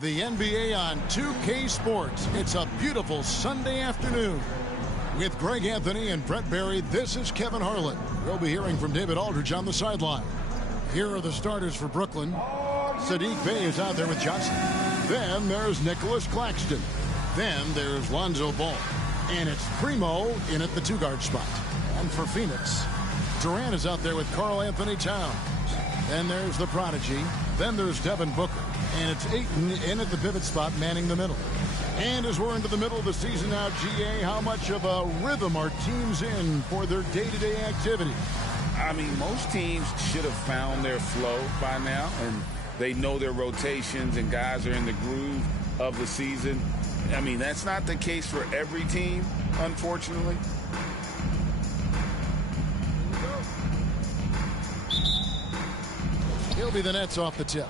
The NBA on 2K Sports. It's a beautiful Sunday afternoon. With Greg Anthony and Brett Barry, this is Kevin Harlan. We'll be hearing from David Aldridge on the sideline. Here are the starters for Brooklyn. Saddiq Bey is out there with Johnson. Then there's Nicholas Claxton. Then there's Lonzo Ball. And it's Primo in at the two-guard spot. And for Phoenix, Durant is out there with Karl Anthony Towns. Then there's the prodigy. Then there's Devin Booker. And it's Ayton in at the pivot spot, manning the middle. And as we're into the middle of the season now, GA, how much of a rhythm are teams in for their day-to-day activity? I mean, most teams should have found their flow by now, and they know their rotations, and guys are in the groove of the season. I mean, that's not the case for every team, unfortunately. He'll be the Nets off the tip.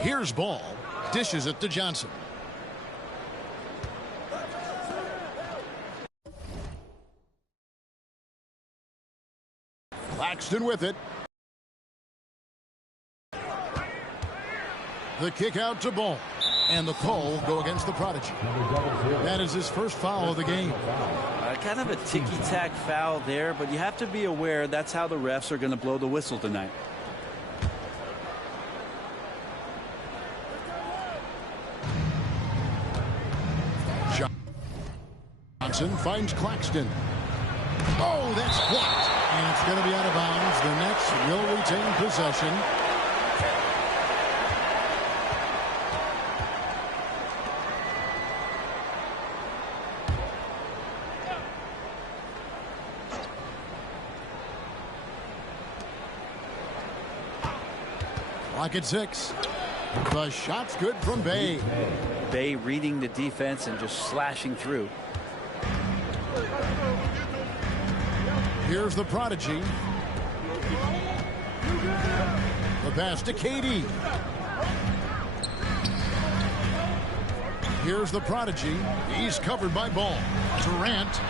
Here's Ball. Dishes it to Johnson. Claxton with it. The kick out to Ball. And the call will go against the prodigy. That is his first foul of the game. Kind of a ticky-tack foul there, but you have to be aware that's how the refs are going to blow the whistle tonight. Johnson finds Claxton. Oh, that's blocked. And it's going to be out of bounds. The Nets will retain possession. Clock at 6. The shot's good from Bey. Bey reading the defense and just slashing through. Here's the prodigy. The pass to KD. Here's the prodigy. He's covered by Ball. Durant.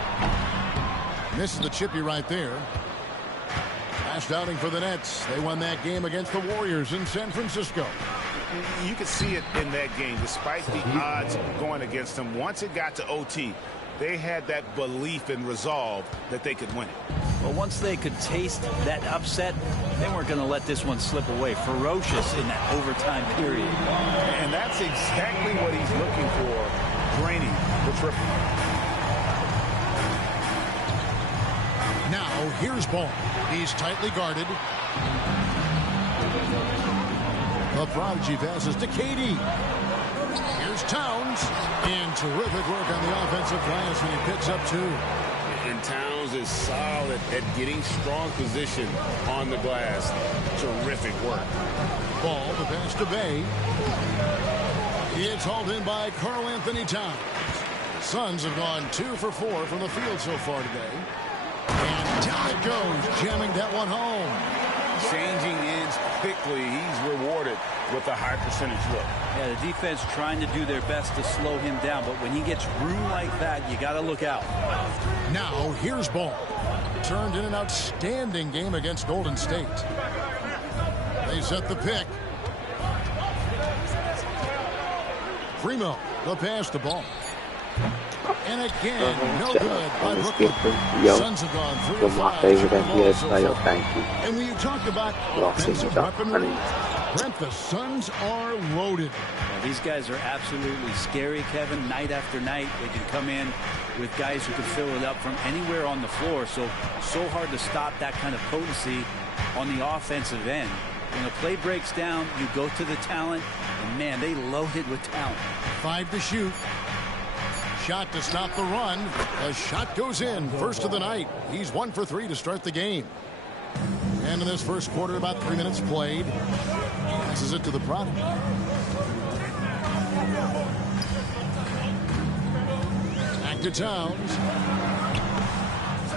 Misses the chippy right there. Last outing for the Nets. They won that game against the Warriors in San Francisco. You could see it in that game. Despite the odds going against them, once it got to OT, they had that belief and resolve that they could win it. Well, once they could taste that upset, they weren't going to let this one slip away. Ferocious in that overtime period. And that's exactly what he's looking for, draining the triple. Now, here's Ball. He's tightly guarded. The Prodigy passes to KD. Here's Towns. And terrific work on the offensive glass, and he picks up 2. And Towns is solid at getting strong position on the glass. Terrific work. Ball, the pass to Bay. It's hauled in by Karl Anthony Towns. The Suns have gone 2 for 4 from the field so far today. And down it goes, jamming that one home. Changing ends quickly. He's rewarded with a high percentage look. Yeah, the defense trying to do their best to slow him down, but when he gets room like that, you got to look out. Now, here's Ball. Turned in an outstanding game against Golden State. They set the pick. Primo, the pass to Ball. And again, no good by Brooklyn. Suns have gone 3 of 5. And when you talk about offensive weaponry, Brent, the Suns are loaded. Well, these guys are absolutely scary, Kevin. Night after night, they can come in with guys who can fill it up from anywhere on the floor. So hard to stop that kind of potency on the offensive end. When a play breaks down, you go to the talent, and man, they loaded with talent. 5 to shoot. Shot to stop the run. The shot goes in. First of the night. He's 1 for 3 to start the game. And in this first quarter, about 3 minutes played. Passes it to the Prodigy. Back to Towns.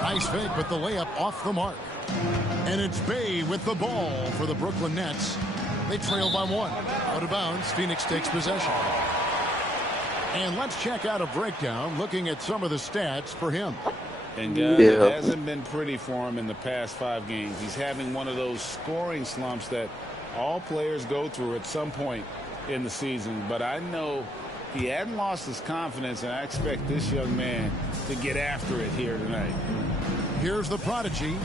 Nice fake, but the layup off the mark. And it's Bay with the ball for the Brooklyn Nets. They trail by 1. Out of bounds. Phoenix takes possession. And let's check out a breakdown looking at some of the stats for him. And guys, it hasn't been pretty for him in the past 5 games. He's having one of those scoring slumps that all players go through at some point in the season. But I know he hadn't lost his confidence, and I expect this young man to get after it here tonight. Here's the Prodigy.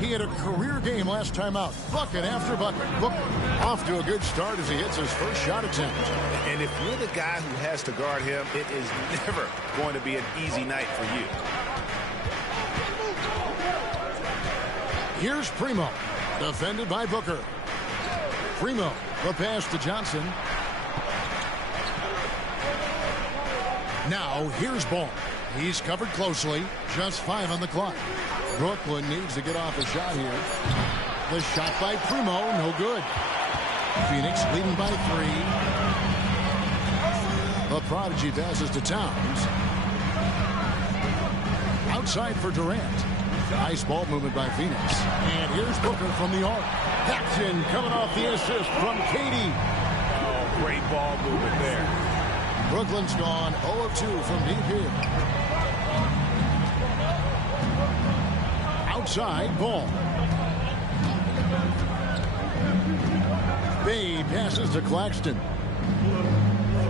He had a career game last time out. Bucket after bucket. Booker off to a good start as he hits his first shot attempt. And if you're the guy who has to guard him, it is never going to be an easy night for you. Here's Primo. Defended by Booker. Primo, the pass to Johnson. Now here's Ball. He's covered closely. Just 5 on the clock. Brooklyn needs to get off a shot here. The shot by Primo, no good. Phoenix leading by 3. The Prodigy passes to Towns. Outside for Durant. Nice ball movement by Phoenix. And here's Booker from the arc. Paxson coming off the assist from KD. Oh, great ball movement there. Brooklyn's gone 0 of 2 from deep here. Outside, Ball. Bay passes to Claxton.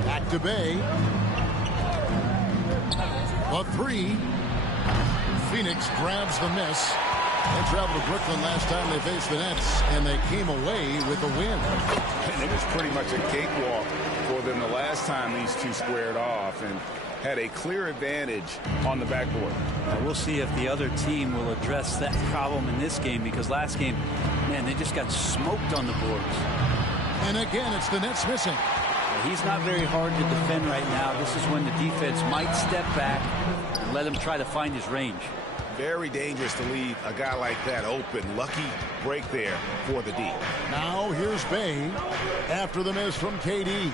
Back to Bay. A 3. Phoenix grabs the miss. They traveled to Brooklyn last time they faced the Nets, and they came away with a win. And it was pretty much a cakewalk for them the last time these two squared off and had a clear advantage on the backboard. We'll see if the other team will address that problem in this game, because last game, man, they just got smoked on the boards. And again, it's the Nets missing. He's not very hard to defend right now. This is when the defense might step back and let him try to find his range. Very dangerous to leave a guy like that open. Lucky break there for the D. Now here's Bay after the miss from KD.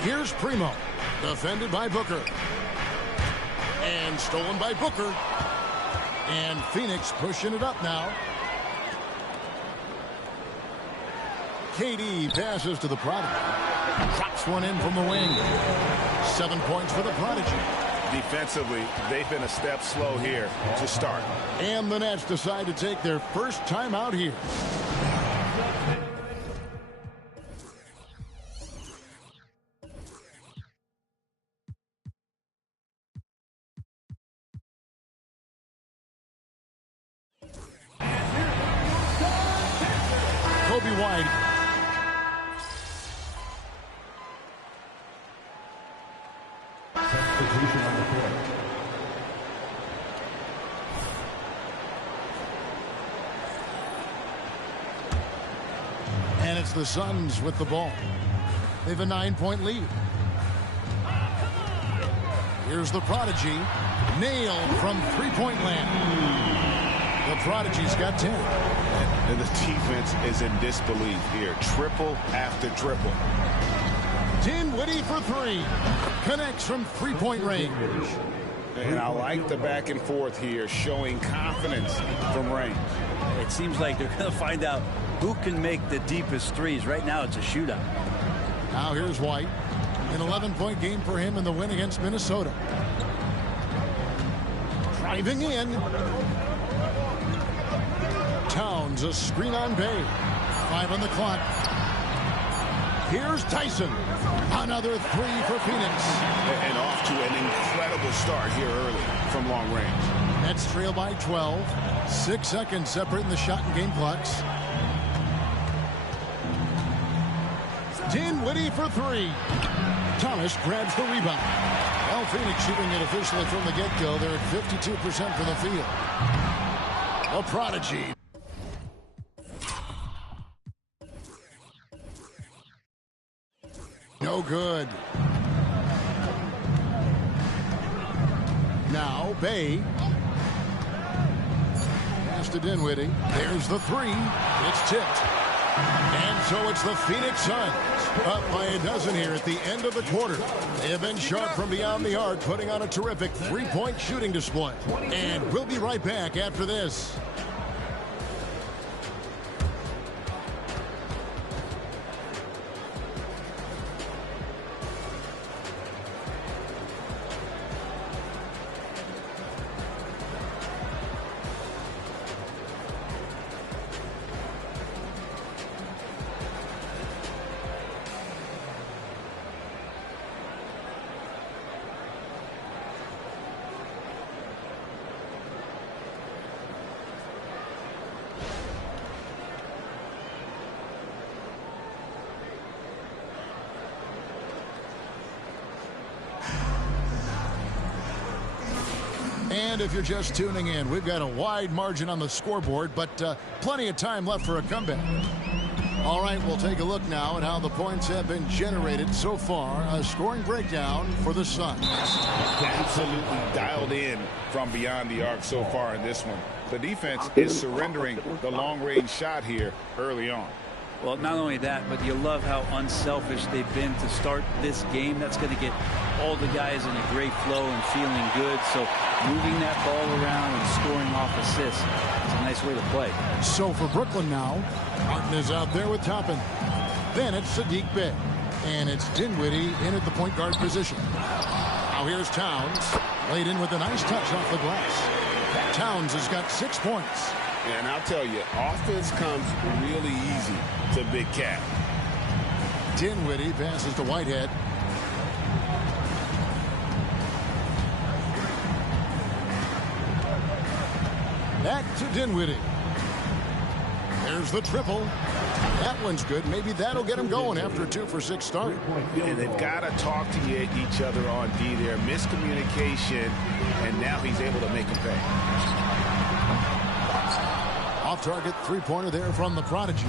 Here's Primo, defended by Booker. And stolen by Booker. And Phoenix pushing it up now. KD passes to the Prodigy. Drops one in from the wing. 7 points for the Prodigy. Defensively, they've been a step slow here to start. And the Nets decide to take their first time out here. Kobe White. Substitution on the court. And it's the Suns with the ball. They have a 9-point lead. Here's the Prodigy. Nailed from three-point land. The Prodigy's got 10. And the defense is in disbelief here. Triple after triple. Dinwiddie for three. Connects from three-point range. And I like the back and forth here, showing confidence from range. It seems like they're going to find out who can make the deepest threes. Right now, it's a shootout. Now here's White. An 11-point game for him in the win against Minnesota. Driving in. Towns, a screen on Bay. 5 on the clock. Here's Tyson. Another three for Phoenix. And off to an incredible start here early from long range. Nets trail by 12. 6 seconds separating the shot and game clocks. Dinwiddie for three. Thomas grabs the rebound. Well, Phoenix shooting it officially from the get-go. They're at 52% for the field. A Prodigy. No good. Now, Bay. Pass to Dinwiddie. There's the three. It's tipped. And so it's the Phoenix Suns. Up by a dozen here at the end of the quarter. They have been sharp from beyond the arc, putting on a terrific three-point shooting display. And we'll be right back after this. And if you're just tuning in, we've got a wide margin on the scoreboard, but plenty of time left for a comeback. All right, we'll take a look now at how the points have been generated so far. A scoring breakdown for the Suns. Absolutely dialed in from beyond the arc so far in this one. The defense is surrendering the long-range shot here early on. Well, not only that, but you love how unselfish they've been to start this game. That's going to get all the guys in a great flow and feeling good. So moving that ball around and scoring off assists is a nice way to play. So for Brooklyn now, Martin is out there with Toppin. Then it's Saddiq Bey. And it's Dinwiddie in at the point guard position. Now here's Towns. Laid in with a nice touch off the glass. Towns has got 6 points. And I'll tell you, offense comes really easy to Big Cat. Dinwiddie passes to Whitehead. Back to Dinwiddie. There's the triple. That one's good. Maybe that'll get him going after a 2-for-6 start. And they've got to talk to each other on D there. Miscommunication, and now he's able to make a pay. Off-target three-pointer there from the Prodigy.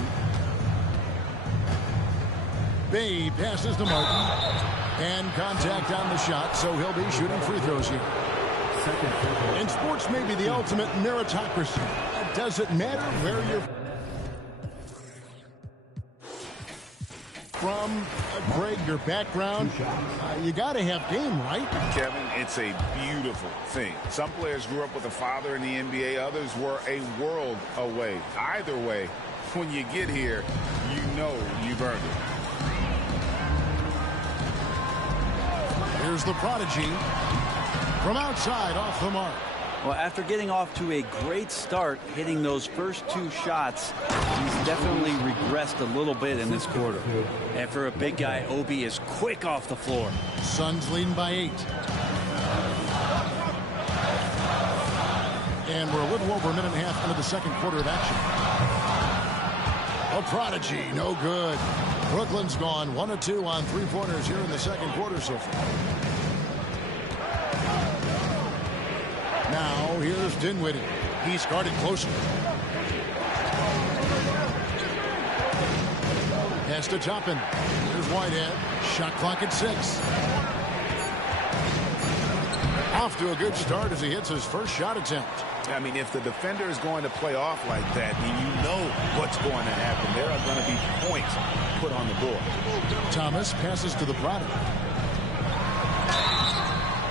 Bay passes to Martin. And contact on the shot, so he'll be shooting free throws here. In sports, maybe the ultimate meritocracy. Does it matter where you're from, Greg, your background? You got to have game, right? Kevin, it's a beautiful thing. Some players grew up with a father in the NBA. Others were a world away. Either way, when you get here, you know you've earned it. Here's the Prodigy. from outside off the mark. Well, after getting off to a great start, hitting those first 2 shots, he's definitely regressed a little bit in this quarter. And for a big guy, Obi is quick off the floor. Suns leading by 8. And we're a little over a minute and a half into the second quarter of action. A prodigy, no good. Brooklyn's gone 1 of 2 on 3-pointers here in the second quarter so far. Now here's Dinwiddie. He's guarded closely. Has to Toppin. Here's Whitehead. Shot clock at 6. Off to a good start as he hits his first shot attempt. I mean, if the defender is going to play off like that, then you know what's going to happen. There are going to be points put on the board. Thomas passes to the product.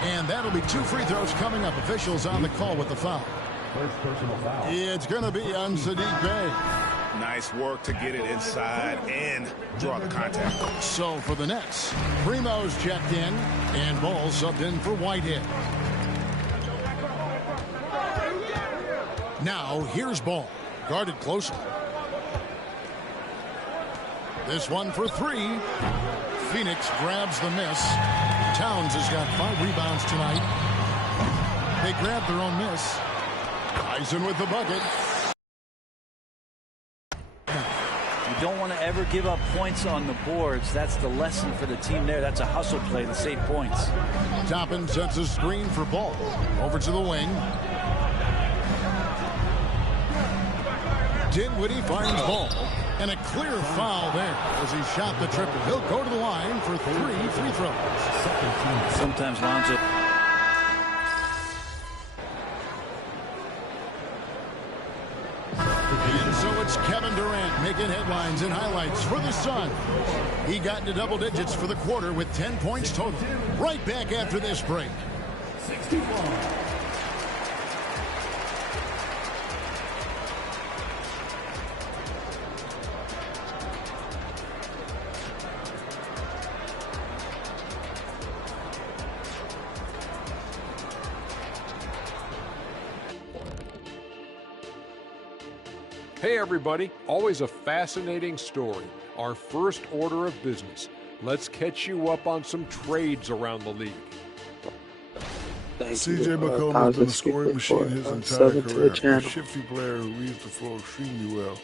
And that'll be 2 free throws coming up. Officials on the call with the foul. First personal foul. It's going to be on Saddiq Bey. Nice work to get it inside and draw the contact. So for the Nets, Primo's checked in and Ball subbed in for Whitehead. Now here's Ball, guarded closely. This one for 3. Phoenix grabs the miss. Towns has got 5 rebounds tonight. They grab their own miss. Eisen with the bucket. You don't want to ever give up points on the boards. That's the lesson for the team there. That's a hustle play to save points. Toppin sets a screen for Ball. Over to the wing. Dinwiddie finds Ball. And a clear foul there as he shot the triple. He'll go to the line for 3 free throws. Sometimes Lonzo. And so it's Kevin Durant making headlines and highlights for the Suns. He got into double digits for the quarter with 10 points total. Right back after this break. 61. Hey everybody, always a fascinating story. Our first order of business. Let's catch you up on some trades around the league. CJ McCollum has been a scoring machine his entire career. A shifty player who reads the floor extremely well.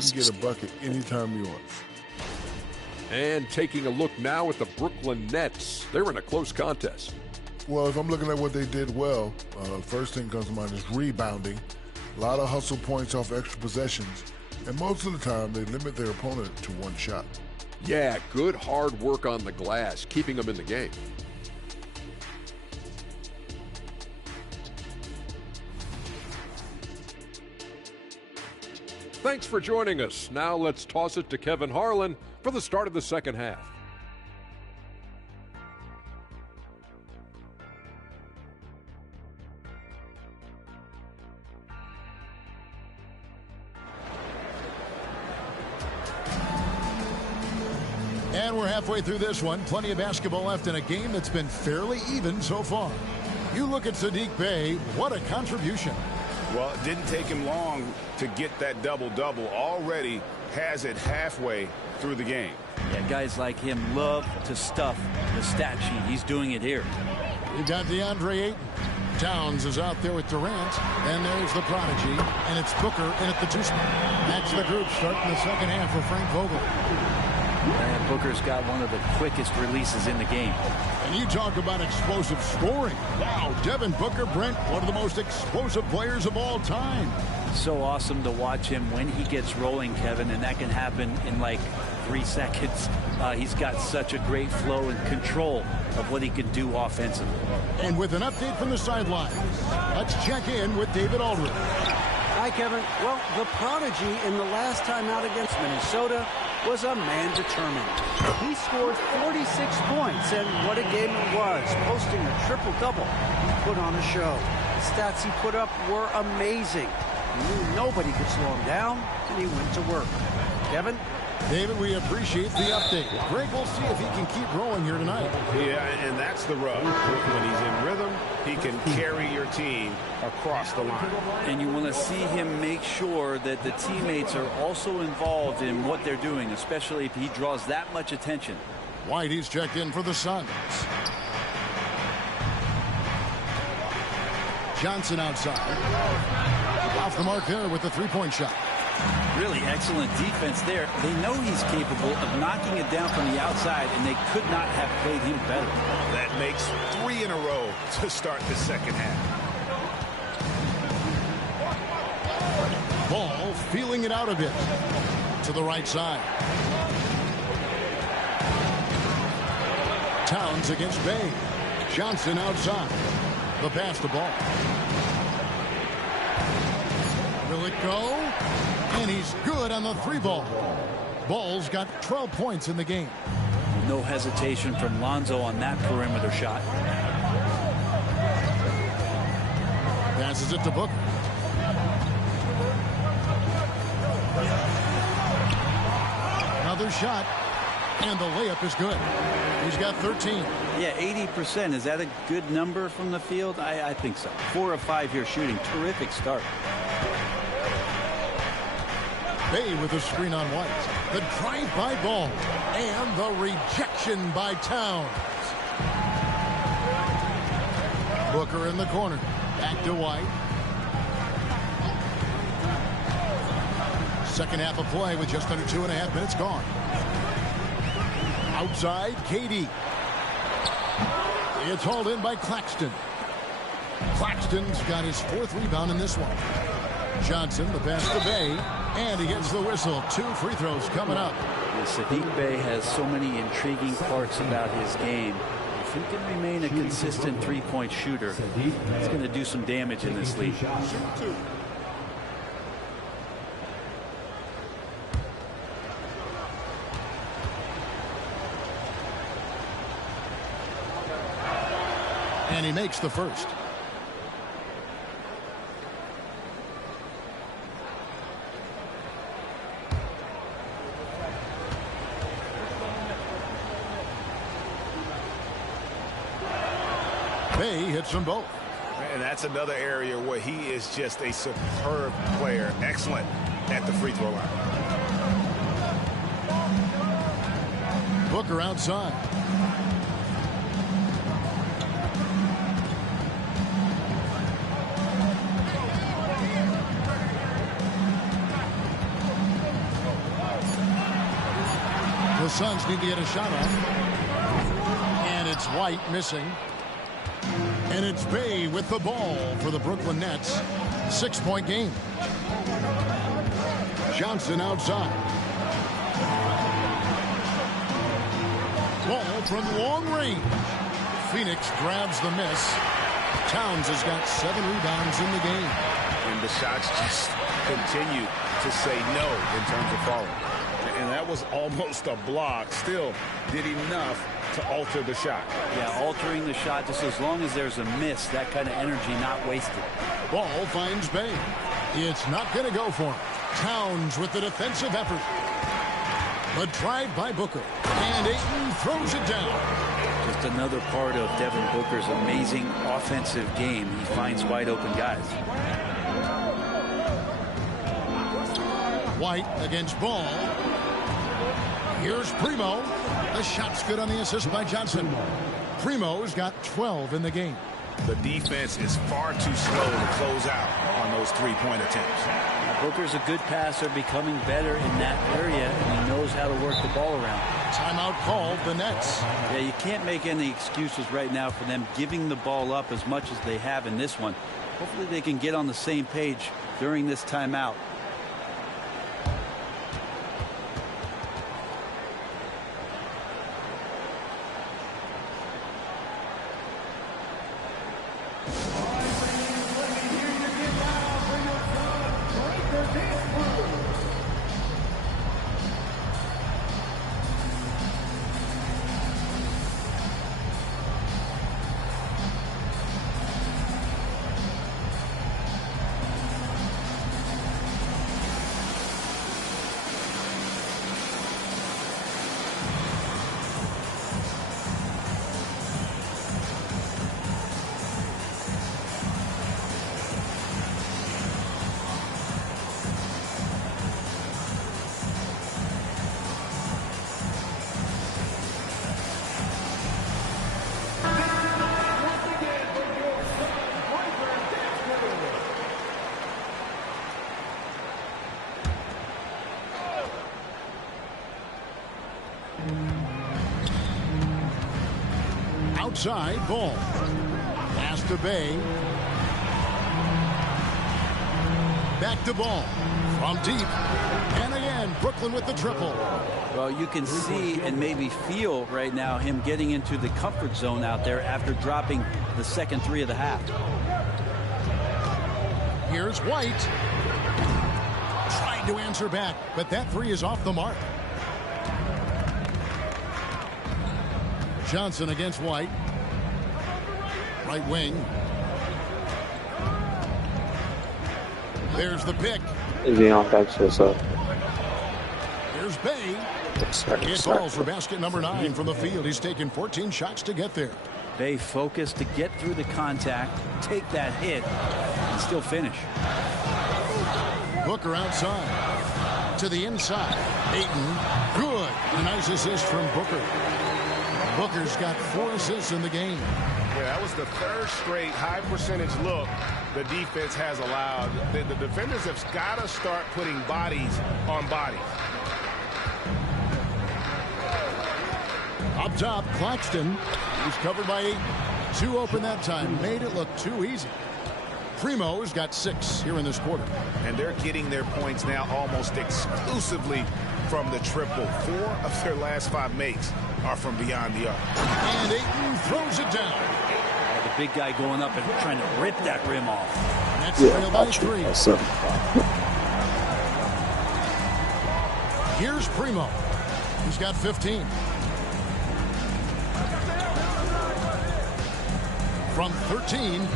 He can get a bucket anytime he wants. And taking a look now at the Brooklyn Nets. They're in a close contest. Well, if I'm looking at what they did well, first thing comes to mind is rebounding. A lot of hustle points off extra possessions. And most of the time, they limit their opponent to 1 shot. Yeah, good hard work on the glass, keeping them in the game. Thanks for joining us. Now let's toss it to Kevin Harlan for the start of the second half. And we're halfway through this one. Plenty of basketball left in a game that's been fairly even so far. You look at Saddiq Bey, what a contribution. Well, it didn't take him long to get that double-double. Already has it halfway through the game. Yeah, guys like him love to stuff the stat sheet. He's doing it here. You got DeAndre Ayton. Towns is out there with Durant. And there's the prodigy. And it's Booker in at the 2 spot. That's the group starting the second half for Frank Vogel. And Booker's got one of the quickest releases in the game. And you talk about explosive scoring. Wow, Devin Booker, Brent, one of the most explosive players of all time. So awesome to watch him when he gets rolling, Kevin, and that can happen in like 3 seconds. He's got such a great flow and control of what he can do offensively. And with an update from the sidelines, let's check in with David Aldridge. Hi, Kevin. Well, the prodigy in the last time out against Minnesota was a man determined. He scored 46 points, and what a game it was, posting a triple-double. He put on a show. The stats he put up were amazing. He knew nobody could slow him down, and he went to work. Kevin? David, we appreciate the update. Greg, we'll see if he can keep rolling here tonight. Yeah, and that's the rub. When he's in rhythm, he can carry your team across the line. And you want to see him make sure that the teammates are also involved in what they're doing, especially if he draws that much attention. White, he's checked in for the Suns. Johnson outside. Off the mark there with the three-point shot. Really excellent defense there. They know he's capable of knocking it down from the outside, and they could not have played him better. That makes 3 in a row to start the second half. Ball feeling it out a bit. To the right side. Towns against Bay. Johnson outside. The pass to Ball. Will it go? And he's good on the 3-ball. Ball's got 12 points in the game. No hesitation from Lonzo on that perimeter shot. Passes it to Booker. Another shot. And the layup is good. He's got 13. Yeah, 80%. Is that a good number from the field? I think so. 4 of 5 here shooting. Terrific start. Bay with a screen on White. The drive-by Ball. And the rejection by Towns. Booker in the corner. Back to White. Second half of play with just under 2.5 minutes gone. Outside, KD. It's hauled in by Claxton. Claxton's got his 4th rebound in this one. Johnson, the pass to Bay, and he gets the whistle. 2 free throws coming up. Saddiq Bey has so many intriguing parts about his game. If he can remain a consistent 3-point shooter, he's going to do some damage in this league. And he makes the first. Bay hits them both. And that's another area where he is just a superb player. Excellent at the free throw line. Booker outside. The Suns need to get a shot off. And it's White missing. And it's Bay with the ball for the Brooklyn Nets. 6-point game. Johnson outside. Ball from long range. Phoenix grabs the miss. Towns has got 7 rebounds in the game. And the shots just continue to say no in terms of falling. And that was almost a block. Still did enough to alter the shot. Yeah, altering the shot just as long as there's a miss. That kind of energy not wasted. Ball finds Bay. It's not going to go for him. Towns with the defensive effort. The drive by Booker. And Ayton throws it down. Just another part of Devin Booker's amazing offensive game. He finds wide open guys. White against Ball. Here's Primo. The shot's good on the assist by Johnson. Primo's got 12 in the game. The defense is far too slow to close out on those 3-point attempts. Now, Booker's a good passer, becoming better in that area, and he knows how to work the ball around. Timeout called, the Nets. Yeah, you can't make any excuses right now for them giving the ball up as much as they have in this one. Hopefully they can get on the same page during this timeout. inside. Ball. Pass to Bay. Back to Ball. From deep. And again, Brooklyn with the triple. Well, you can see and maybe feel right now him getting into the comfort zone out there after dropping the second three of the half. Here's White. Trying to answer back, but that three is off the mark. Johnson against White. Right wing. There's the pick. Here's Bay. It falls for basket number 9 from the field. He's taken 14 shots to get there. Bay focused to get through the contact, take that hit, and still finish. Booker outside. To the inside. Ayton. Good. A nice assist from Booker. Booker's got 4 assists in the game. Yeah, that was the third straight high percentage look the defense has allowed. The defenders have got to start putting bodies on bodies. Up top, Claxton. He's covered by 8. 2 open that time. Made it look too easy. Primo's got 6 here in this quarter. And they're getting their points now almost exclusively from the triple. 4 of their last 5 makes are from beyond the arc. And Ayton throws it down. The big guy going up and trying to rip that rim off. That's trailed by 3. Here's Primo. He's got 15. From 13,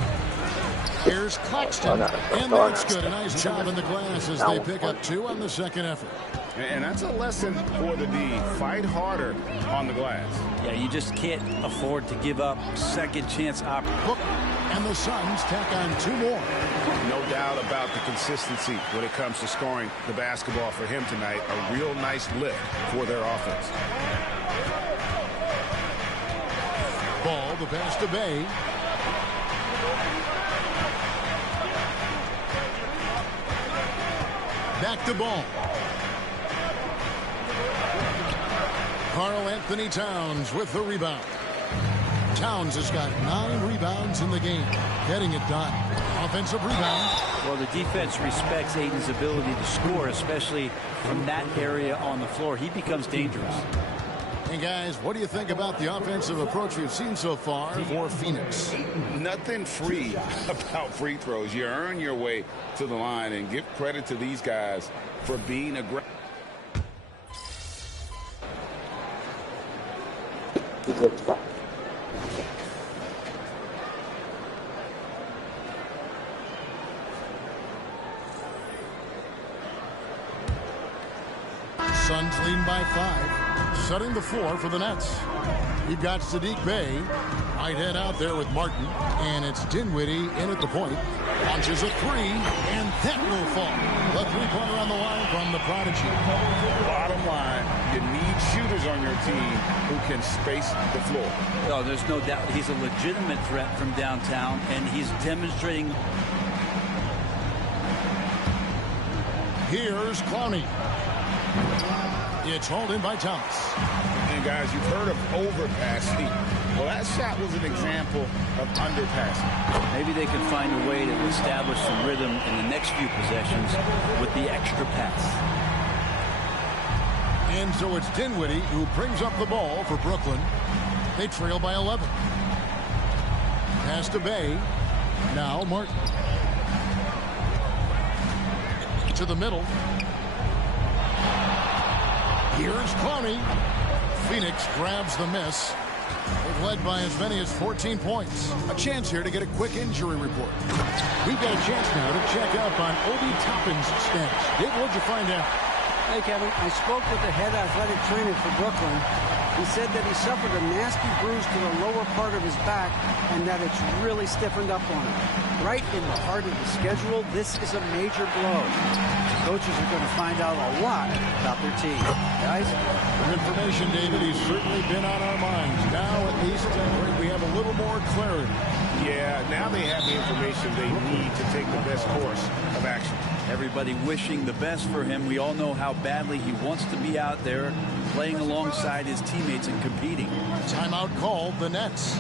here's Claxton. And that's good. A nice job in the glass as they pick up 2 on the second effort. And that's a lesson for the D. Fight harder on the glass. Yeah, you just can't afford to give up second chance opportunities. And the Suns tack on 2 more. No doubt about the consistency when it comes to scoring the basketball for him tonight. A real nice lift for their offense. Ball, the pass to Bay. Back to Ball. Karl Anthony Towns with the rebound. Towns has got 9 rebounds in the game. Getting it done. Offensive rebound. Well, the defense respects Ayton's ability to score, especially from that area on the floor. He becomes dangerous. And guys, what do you think about the offensive approach we've seen so far for Phoenix? Nothing free about free throws. You earn your way to the line, and give credit to these guys for being aggressive. Suns lead by 5, setting the floor for the Nets. You've got Saddiq Bey. Might head out there with Martin, and it's Dinwiddie in at the point. Launches a 3, and that will fall. The three-pointer on the line from the Prodigy. Bottom line, you need shooters on your team who can space the floor. Oh, there's no doubt he's a legitimate threat from downtown, and he's demonstrating. Here's Clowney. It's hauled in by Thomas. And guys, you've heard of overpassing. Well, that shot was an example of underpassing. Maybe they can find a way to establish some rhythm in the next few possessions with the extra pass. And so it's Dinwiddie who brings up the ball for Brooklyn. They trail by 11. Pass to Bay. Now Martin. To the middle. Here's Clowney. Phoenix grabs the miss. They've led by as many as 14 points. A chance here to get a quick injury report. We've got a chance now to check up on Obi Toppin's status. Dave, what'd you find out? Hey, Kevin, I spoke with the head athletic trainer for Brooklyn. He said that he suffered a nasty bruise to the lower part of his back and that it's really stiffened up on him. Right in the heart of the schedule, this is a major blow. Coaches are going to find out a lot about their team. Guys? Good information, David. He's certainly been on our minds. Now, at least, we have a little more clarity. Yeah, now they have the information they need to take the best course of action. Everybody wishing the best for him. We all know how badly he wants to be out there playing alongside his teammates and competing. Timeout called the Nets.